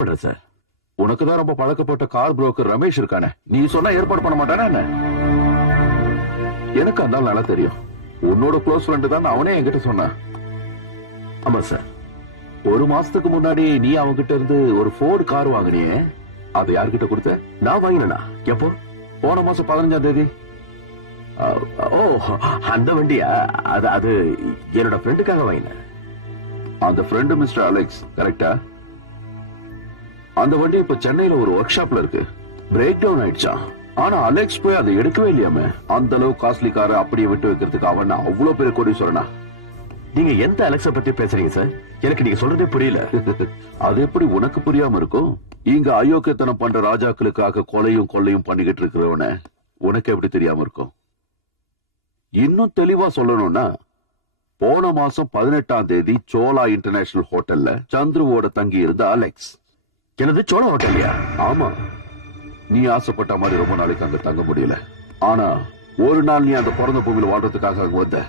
Sir, உனக்குதான் ரொம்ப பழக்கப்பட்ட car broker Ramesh இருக்கானே, நீ சொன்னா ஏற்பாடு பண்ண மாட்டானா என்ன? எனக்கு அந்த நல்லா தெரியும். உன்னோட க்ளோஸ் ஃப்ரெண்டு தான் அவனே என்கிட்ட சொன்னான். ஆமா சார், ஒரு மாசத்துக்கு முன்னாடி நீ அவன்கிட்ட இருந்து ஒரு ஃபோர்டு கார் வாங்கினியே, அதை யார்கிட்ட கொடுத்த? நான் வாங்கினா. எப்போ? போன மாசம் 15ஆம் தேதி. ஓ, அந்த வண்டியா? அது என்னோட ஃப்ரெண்டுக்காக வாங்கினேன். அந்த ஃப்ரெண்டு மிஸ்டர் அலெக்ஸ், கரெக்டா? அந்த வண்டி இப்ப சென்னையில ஒரு ஒர்க் ஷாப்ல இருக்கு. பிரேக் டவுன் ஆயிடுச்சா. ஆனா அலெக்ஸ் போய் அதை எடுக்கவே இல்லையாமே. அந்த அளவு காஸ்ட்லி காரை அப்படியே விட்டு வைக்கிறதுக்கு அவன் அவ்வளவு பெரிய கோடீஸ்வரனா? நீங்க எந்த அலெக்ஸ பத்தி பேசுறீங்க சார்? எனக்கு நீங்க சொல்றதே புரியல. அது எப்படி உனக்கு புரியாம இருக்கும்? இங்க அயோக்கியத்தனம் பண்ற ராஜாக்களுக்காக கொலையும் கொள்ளையும் பண்ணிக்கிட்டு இருக்கிறவன உனக்கு எப்படி தெரியாம இருக்கும்? இன்னும் தெளிவா சொல்லணும்னா, போன மாசம் 18ஆம் தேதி சோலா இன்டர்நேஷனல் ஹோட்டல்ல சந்துருவோட தங்கி இருந்த அலெக்ஸ். எனது சோழா ஹோட்டல்லையா? ஆமா, நீ ஆசைப்பட்ட மாதிரி ரொம்ப நாளைக்கு அங்க தங்க முடியல. ஆனா ஒரு நாள் நீ அந்த பிறந்த பூமியில வாழ்றதுக்காக அங்க வந்த.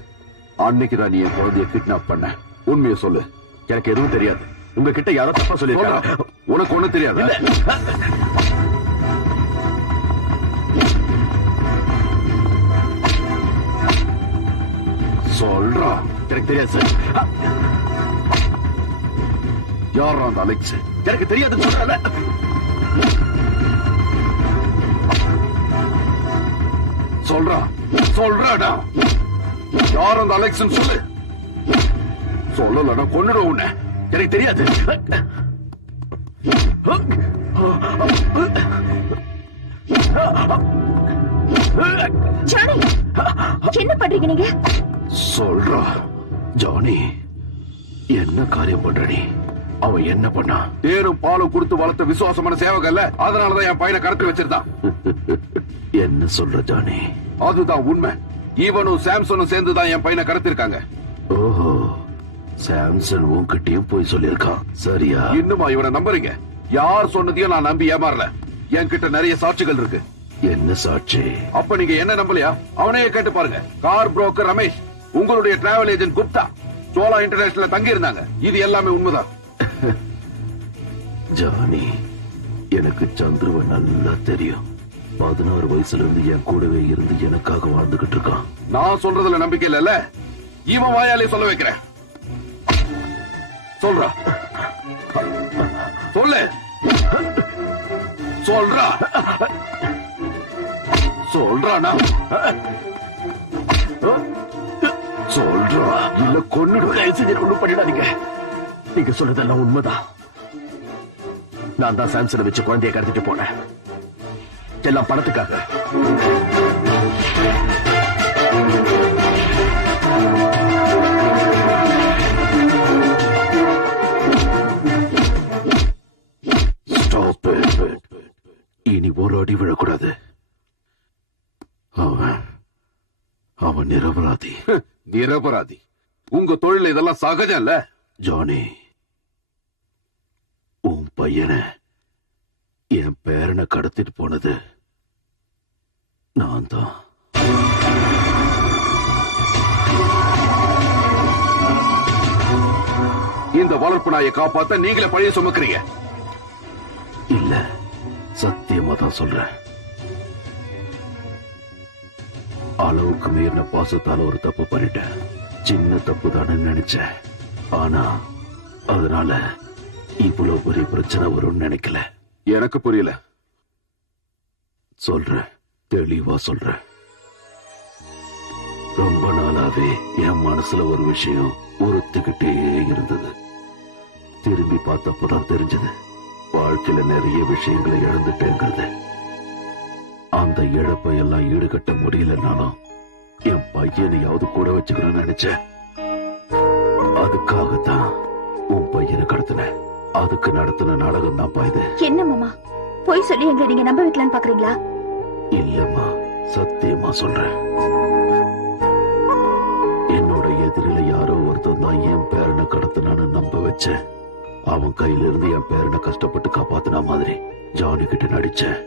அன்னைக்குதான் நீ என் குழந்தைய கிட்னாப் பண்ண. உண்மையை சொல்லு. எனக்கு எதுவும் தெரியாது. உங்ககிட்ட யாரோ தப்பா சொல்லிருக்காங்க. உனக்கு ஒண்ணு தெரியாது. சொல்றா. எனக்கு தெரியாது சார். யார் அந்த அலெக்ஸ்? எனக்கு தெரியாதுன்னு சொல்றாங்க. சொல்றா, சொல்றாடா. யார் அந்த அலெக்ஸ் சொல்லு. சொல்லலன்னா கொன்னுடும் உன்னை. எனக்கு தெரியாது. ஜானி, என்ன பண்றீங்க நீங்க? சொல்றா. ஜானி, என்ன காரியம் பண்ற நீ? அவன் என்ன பண்ணா? தேரும் பாலும் கொடுத்து வளர்த்த விசுவாசமான சேவகல்ல, அதனாலதான் என் பையனை கடத்தி வச்சிருந்தான். என்ன சொல்ற ஜானி? அதுதான் உண்மை. இவனும் சாம்சனும் சேர்ந்துதான் என் பையனை கடத்திருக்காங்க. ஓஹோ, சாம்சன் உன்கிட்டயும் போய் சொல்லிருக்கான். சரியா? இன்னுமா இவனை நம்புறீங்க? யார் சொன்னதையும் நான் நம்பி ஏமாறல. என்கிட்ட நிறைய சாட்சிகள் இருக்கு. என்ன சாட்சி? அப்ப நீங்க என்ன நம்பலையா? அவனையே கேட்டு பாருங்க. கார் புரோக்கர் ரமேஷ், உங்களுடைய டிராவல் ஏஜென்ட் குப்தா சோலா இன்டர்நேஷனல் தங்கி இருந்தாங்க. இது எல்லாமே உண்மைதான். ஜானி, எனக்கு சந்துருவ நல்லா தெரியும். 16 வயசுல இருந்து என் கூடவே இருந்து எனக்காக வாழ்ந்துகிட்டு இருக்கான். நான் சொல்றதுல நம்பிக்கை இல்ல. இவன் வாயாலே சொல்ல வைக்கிறேன். சொல்றா, சொல்லு. சொல்றா, சொல்றானா? சொல்றா, இல்ல கொன்னுடுவேன். ஒண்ணும் பண்ணிடாதீங்க. நீங்க சொல்றதெல்லாம் உண்மைதான். நான் தான் சாம்சனை வச்சு குழந்தைய கடத்திட்டு போனேன். எல்லாம் பணத்துக்காக. இனி ஒரு அடி விழக்கூடாது. அவன் நிரபராதி. நிரபராதி? உங்க தொழில் இதெல்லாம் சகஜம் இல்ல. ஜானி, உன் பையனை, என் பேரனை கடத்திட்டு போனது நான் தான். இந்த வளர்ப்பு நாயை காப்பாத்த நீங்களே பழைய சுமக்கிறீங்க. இல்ல, சத்தியமா தான் சொல்றேன். அளவுக்கு மீறின பாசத்தால ஒரு தப்பு பண்ணிட்டேன். சின்ன தப்பு தானே நினைச்சேன். ஆனா அதனால இவ்வளவு பெரிய பிரச்சனை வரும்னு நினைக்கல. எனக்கு புரியல. சொல்றேன், தெளிவா சொல்றேன். ரொம்ப நாளாவே என் மனசுல ஒரு விஷயம் உறுத்திக்கிட்டே இருந்தது. திரும்பி பார்த்தப்பதான் தெரிஞ்சது, வாழ்க்கையில நிறைய விஷயங்களை இழந்துட்டேங்கிறது. அந்த இழப்பை எல்லாம் ஈடுகட்ட முடியலனாலும் என் பையனையாவது கூட வச்சுக்கணும்னு நினைச்சேன். அதுக்காகத்தான் உன் பையனை கடத்தினேன். அதுக்கு நடத்தின நாடகம் தான் பாயுது. என்ன மாமா, போய் சொல்லி எங்களை நீங்க நம்ப வைக்கலான்னு பாக்குறீங்களா? இல்லம்மா, சத்தியமா சொல்றேன். என்னோட எதிரில யாரோ ஒருத்தன் தான் என் பேரனை கடத்தினான்னு நம்ப வச்சேன். அவன் கையில இருந்து என் பேரனை கஷ்டப்பட்டு காப்பாத்தின மாதிரி ஜானி கிட்ட நடிச்சேன்.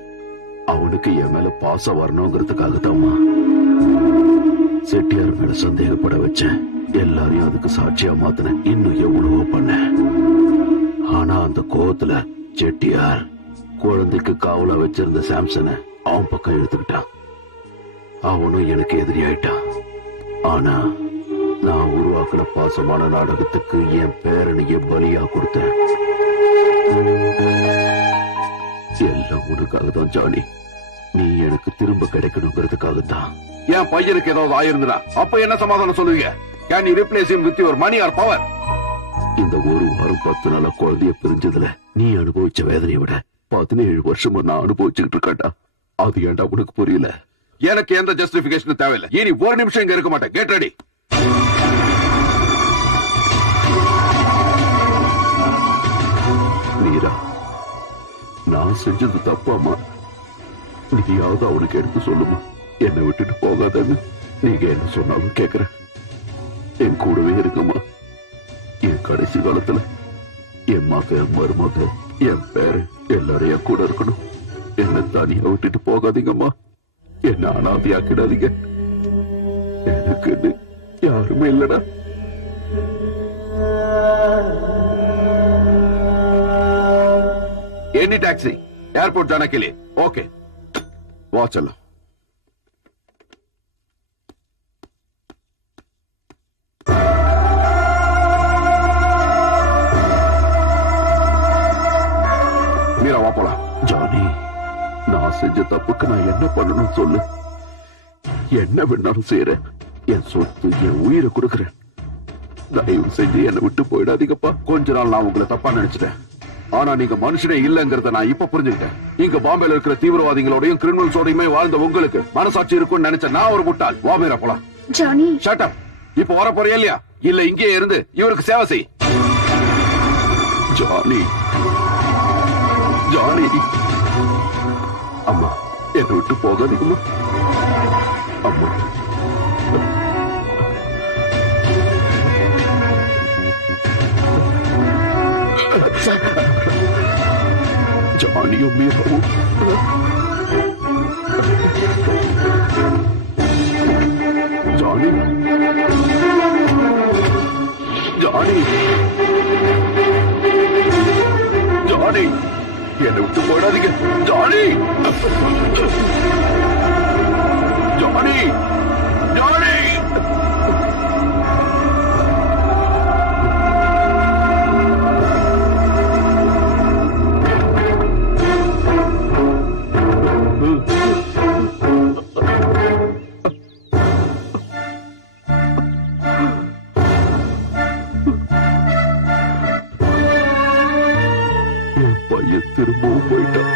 அவனுக்கு என் மேல பாசம் வரணுங்கிறதுக்காக தான்மா. செட்டியார் மேல சந்தேகப்பட வச்சேன். எல்லாரையும் அதுக்கு சாட்சியா மாத்தினேன். இன்னும் எவ்வளவோ பண்ண. ஆனா அந்த கோவத்துல செட்டியார் குழந்தைக்கு காவலா வச்சிருந்த சாம்சனை அவன் பக்கம் எடுத்துக்கிட்டான். அவனும் எனக்கு எதிரி ஆயிட்டான். ஆனா நான் உருவாக்குன பாசமான நாடகத்துக்கு என் பேரனையே பலியா கொடுத்தேன். எல்லாம் உனக்காக தான் ஜானி. நீ எனக்கு திரும்ப கிடைக்கணுங்கிறதுக்காகத்தான். என் பையனுக்கு ஏதாவது ஆயிருந்தா அப்ப என்ன சமாதானம் சொல்லுவீங்க? Can you replace him with your money or power? இந்த ஒரு வாரம் 10 நாளா குழந்தைய பிரிஞ்சதுல நீ அனுபவிச்ச வேதனையை விட 17 வருஷமா நான் அனுபவிச்சுக்கிட்டு இருக்கேன்டா. அது ஏன்டா உனக்கு புரியல? எனக்கு எந்த ஜஸ்டிபிகேஷன் தேவையில்லை. இனி ஒரு நிமிஷம் இங்க இருக்க மாட்டேன். Get ready. மீரா, நான் செஞ்சது தப்பாமா? நீயாவது அவனுக்கு எடுத்து சொல்லுமா, என்னை விட்டுட்டு போகாதன்னு. நீங்க என்ன சொன்னாலும் கேக்குறேன். என் கூடவே இருக்குமா. என் கடைசி காலத்துல என் மக, மருமக, என் பேரு எல்லாரும் என் கூட இருக்கணும். என்ன தனியா விட்டுட்டு போகாதீங்கம்மா. என்ன அனாதையாக்கிடாதீங்க. எனக்கு யாருமே இல்லடா. एनी टैक्सी एयरपोर्ट जाने के लिए ओके वहां चलो. மீரா வா போலாம். ஜானி, நான் செஞ்ச தப்புக்கு நான் என்ன பண்ணணும் சொல்லு. என்ன வேணாலும் செய்யறேன். என் சொத்து, என் உயிரை கொடுக்கறேன். தயவு செஞ்சு என்னை விட்டு போயிடாதீங்கப்பா. கொஞ்ச நாள் நான் உங்களை தப்பா நினைச்சிட்டேன். ஆனா நீங்க மனுஷனே இல்லங்கிறத நான் இப்ப புரிஞ்சுக்கிட்டேன். இங்க பாம்பேல இருக்கிற தீவிரவாதிகளோடையும் கிரிமினல்ஸோடையுமே வாழ்ந்த உங்களுக்கு மனசாட்சி இருக்கும்னு நினைச்ச நான் ஒரு முட்டாள். வா மீரா போலாம். Johnny, shut up. இப்ப வர போறியா இல்லையா? இல்ல இங்கே இருந்து இவருக்கு சேவை செய். ஜானி, ஜானி, அம்மா என்னை விட்டு போகாதீங்கம்மா. அம்மா, ஜானியும் மீராவும் ஜானி, ஜானி, ஜானி, என்னை விட்டு போயிடாதீங்க. Johnny, Johnny, Johnny. என் பையன் திரும்பவும் போயிட்டான்.